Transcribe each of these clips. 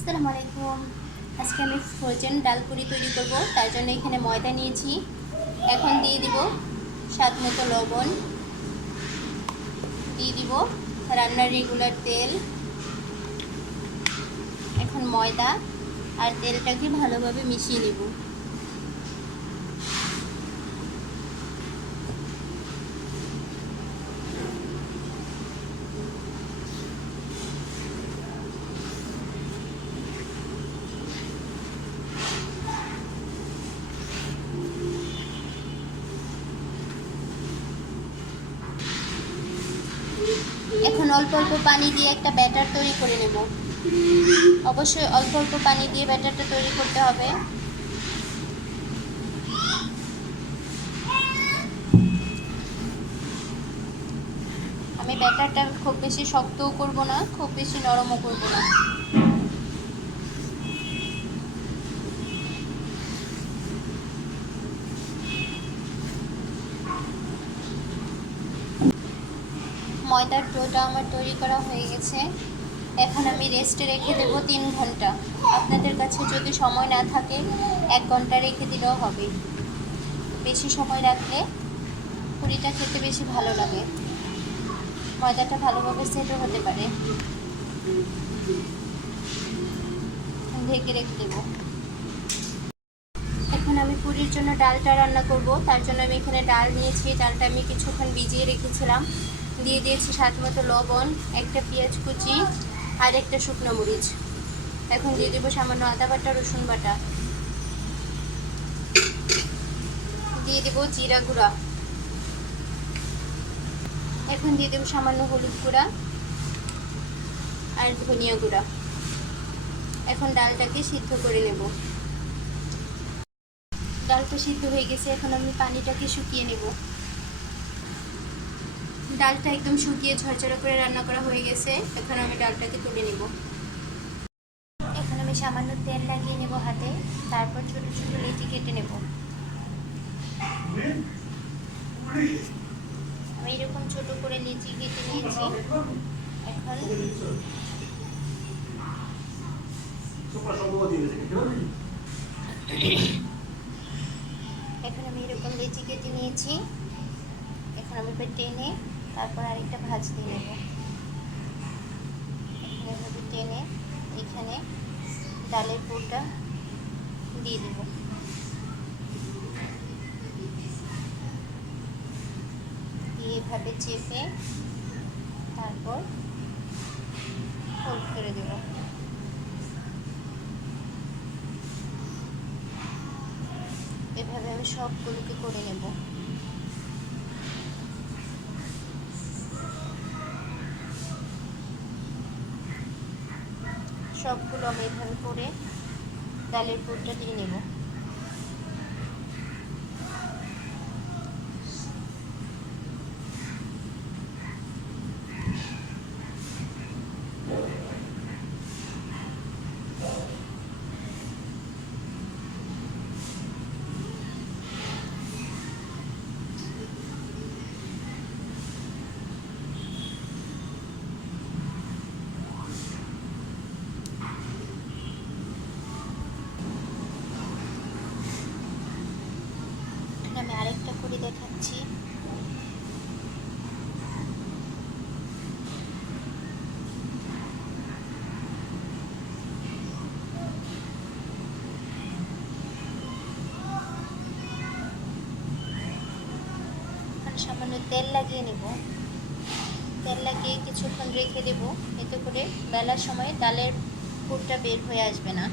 আসসালামু আলাইকুম। আজকে আমি ফ্রোজেন ডাল পুরি তৈরি করব। তার জন্য এখানে ময়দা নিয়েছি। এখন দিয়ে দিব স্বাদ মতো লবণ, দিয়ে দিব রান্নার রেগুলার তেল। এখন ময়দা আর তেলটাকে ভালোভাবে মিশিয়ে নেব। এখন অল্প অল্প পানি দিয়ে একটা ব্যাটার তৈরি করে নেব। অবশ্যই অল্প অল্প পানি দিয়ে ব্যাটারটা তৈরি করতে হবে। আমি ব্যাটারটা খুব বেশি শক্তও করব না, খুব বেশি নরমও করব না। ময়দার ডোটা আমার তৈরি করা হয়ে গেছে। এখন আমি রেস্টে রেখে দেবো 3 ঘন্টা। আপনাদের কাছে যদি সময় না থাকে 1 ঘন্টা রেখে দিলেও হবে। বেশি সময় রাখলে পুরিটা খেতে বেশি ভালো লাগে, ময়দাটা ভালোভাবে সেটও হতে পারে। ঢেকে রেখে দেবো। এখন আমি পুরির জন্য ডালটা রান্না করব। তার জন্য আমি এখানে ডাল নিয়েছি। ডালটা আমি কিছুক্ষণ ভিজিয়ে রেখেছিলাম। দিয়ে দিয়েছি স্বাদ মতো লবণ, একটা পেঁয়াজ কুচি আর একটা শুকনো মরিচ। এখন দিয়ে দেবো সামান্য আদা বাটা, রসুন বাটা, দিয়ে দেবো জিরা গুঁড়া। এখন দিয়ে দেবো সামান্য হলুদ গুঁড়া আর ধনিয়া গুঁড়া। এখন ডালটাকে সিদ্ধ করে নেব। ডালটা সিদ্ধ হয়ে গেছে। এখন আমি পানিটাকে শুকিয়ে নেব। ডালটা একদম শুকিয়ে ঝরঝরে করে রান্না করা হয়ে গেছে। এখন আমি ডালটাকে তুলে নেব। এখন আমি সামান্য তেল লাগিয়ে নেব হাতে, তারপর ছোট ছোট লেচি কেটে নেব। আমি এরকম ছোট করে লেচি কেটে নিয়েছি। এখন আমি এরকম লেচি কেটে নিয়েছি। এখন আমি টেনে তারপর আরেকটা ভাঁজ দিয়ে নেব। এভাবে টেনে এখানে ডালের পুরটা দিয়ে দেব। দিয়ে এভাবে চেপে তারপর ফোল্ড করে দেব। এভাবে আমি সবগুলোকে করে নেব। সবগুলো আমি এভাবে করে ডালের পুরটা দিয়ে নেব। আমি আরেকটা করে দেখাচ্ছি। সামান্য তেল লাগিয়ে নেব। তেল লাগিয়ে কিছুক্ষণ রেখে দেব। এতে করে বেলার সময় ডালের পুরটা বের হয়ে আসবে না।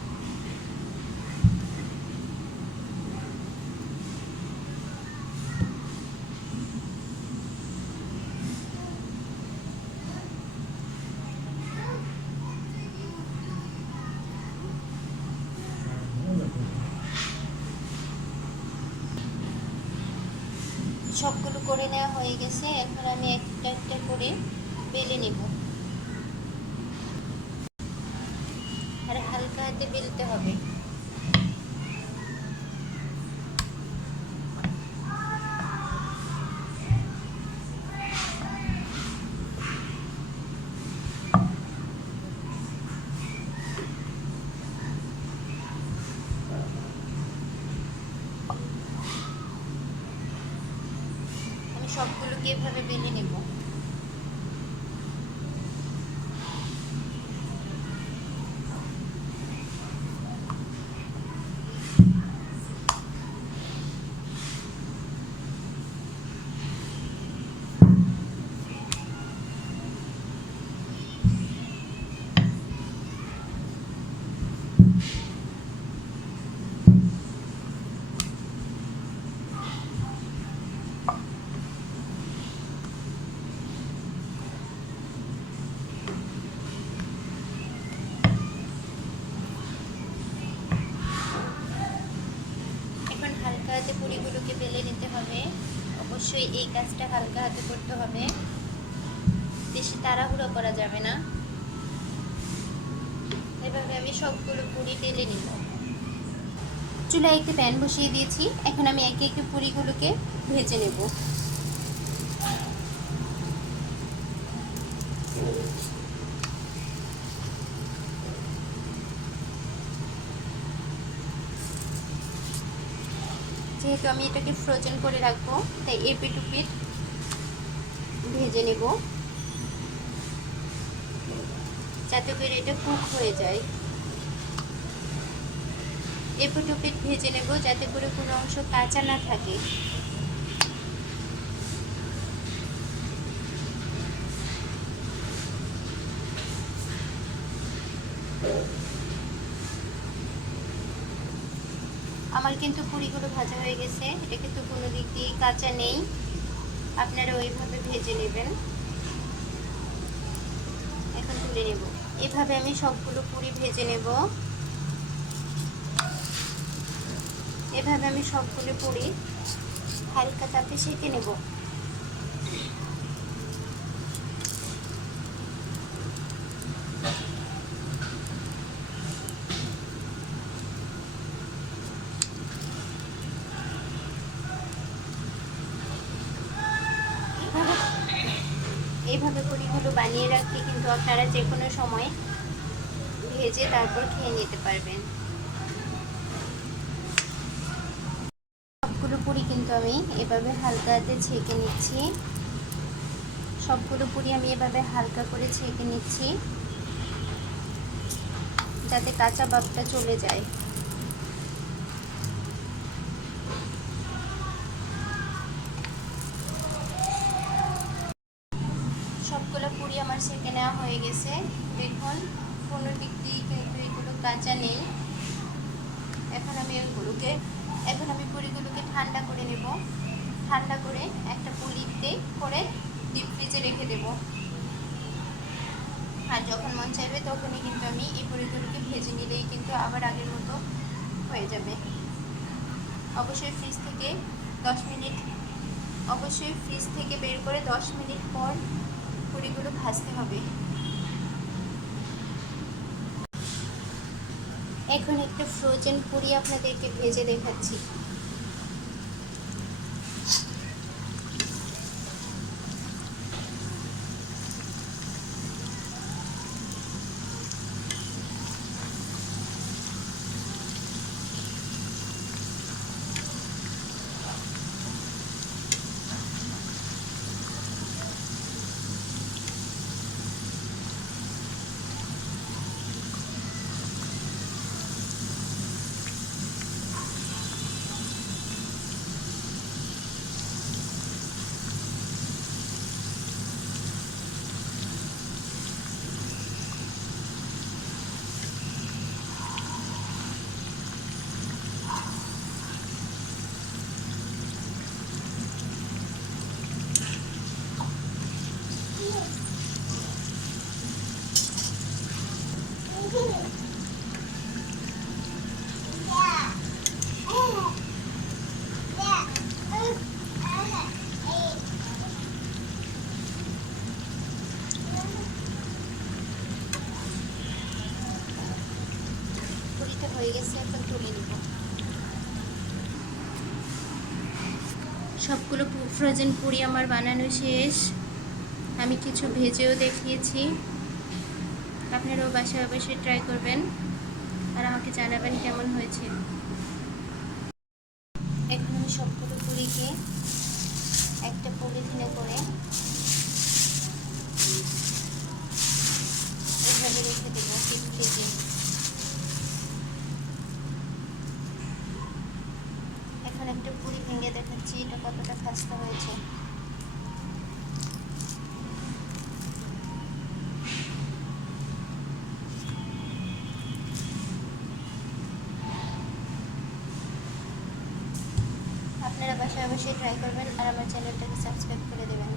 সবগুলো করে নেওয়া হয়ে গেছে। এখন আমি একটা একটা করে বেলে নেব। আর হালকা হাতে বেলতে হবে। পুরিগুলোকে এভাবে বেলে নেব। হালকা হাতে পুরিগুলোকে বেলে নিতে হবে। অবশ্যই এই কাজটা হালকা হাতে করতে হবে, বেশি তাড়াহুড়ো করা যাবে না। এভাবে আমি সবগুলো পুরি বেলে নিব। চুলায় একটি প্যান বসিয়ে দিয়েছি, এখন আমি একে একে পুরিগুলোকে ভেজে নেব। যেহেতু আমি এটাকে ফ্রোজেন করে রাখবো, তাই এপিট ওপিট ভেজে নেব, যাতে করে এটা কুক হয়ে যায়। এপিট ওপিট ভেজে নেব, যাতে করে কোনো অংশ কাঁচা না থাকে। আমার কিন্তু পুরিগুলো ভাজা হয়ে গেছে, এটা কিন্তু কোনো দিক দিয়ে কাঁচা নেই। আপনারা ওইভাবে ভেজে নেবেন। এখন তুলে নেব। এভাবে আমি সবগুলো পুরি ভেজে নেব। এভাবে আমি সবগুলো পুরি হালকা তাপে সেঁকে নেব। এইভাবে পুরিগুলো বানিয়ে রাখলে কিন্তু আপনারা যে কোনো সময় ভেজে তারপর খেয়ে নিতে পারবেন। সবগুলো পুরি কিন্তু আমি এভাবে হালকা হাতে ছেঁকে নিচ্ছি। সবগুলো পুরি আমি এভাবে হালকা করে ছেঁকে নিচ্ছি, যাতে কাঁচা ভাবটা চলে যায়। সবগুলো পুরি আমার ছেঁকে নেওয়া হয়ে গেছে। দেখুন কোনো দিক দিয়ে কিন্তু এগুলো কাঁচা নেই। এখন আমি পুরিগুলোকে ঠান্ডা করে নেব। ঠান্ডা করে একটা পলিতে করে ডিপ ফ্রিজে রেখে দেব। আর যখন মন চাইবে তখনই কিন্তু আমি এই পুরিগুলোকে ভেজে নিলেই কিন্তু আবার আগের মতো হয়ে যাবে। অবশ্যই ফ্রিজ থেকে বের করে 10 মিনিট পর পুরিগুলো ভাজতে হবে। এখন একটা ফ্রোজেন পুরি আপনাদেরকে ভেজে দেখাচ্ছি। পুরিটা হয়ে গেছে, এখন তুলে নেব। সবগুলো ফ্রোজেন পুরি আমার বানানো শেষ। আমি কিছু ভেজেও দেখিয়েছি। আপনারাও বাসায় অবশ্যই ট্রাই করবেন আর আমাকে জানাবেন কেমন হয়েছে। এখন আমি সবগুলো পুরিকে একটা পলিথিনে করে এভাবে রেখে দেবো ডিপ ফ্রিজে। এখন একটা পুরি ভেঙে দেখাচ্ছি এটা কতটা খাস্তা হয়েছে। আপনারা বাসায় অবশ্যই ট্রাই করবেন আর আমার চ্যানেলটাকে সাবস্ক্রাইব করে দেবেন।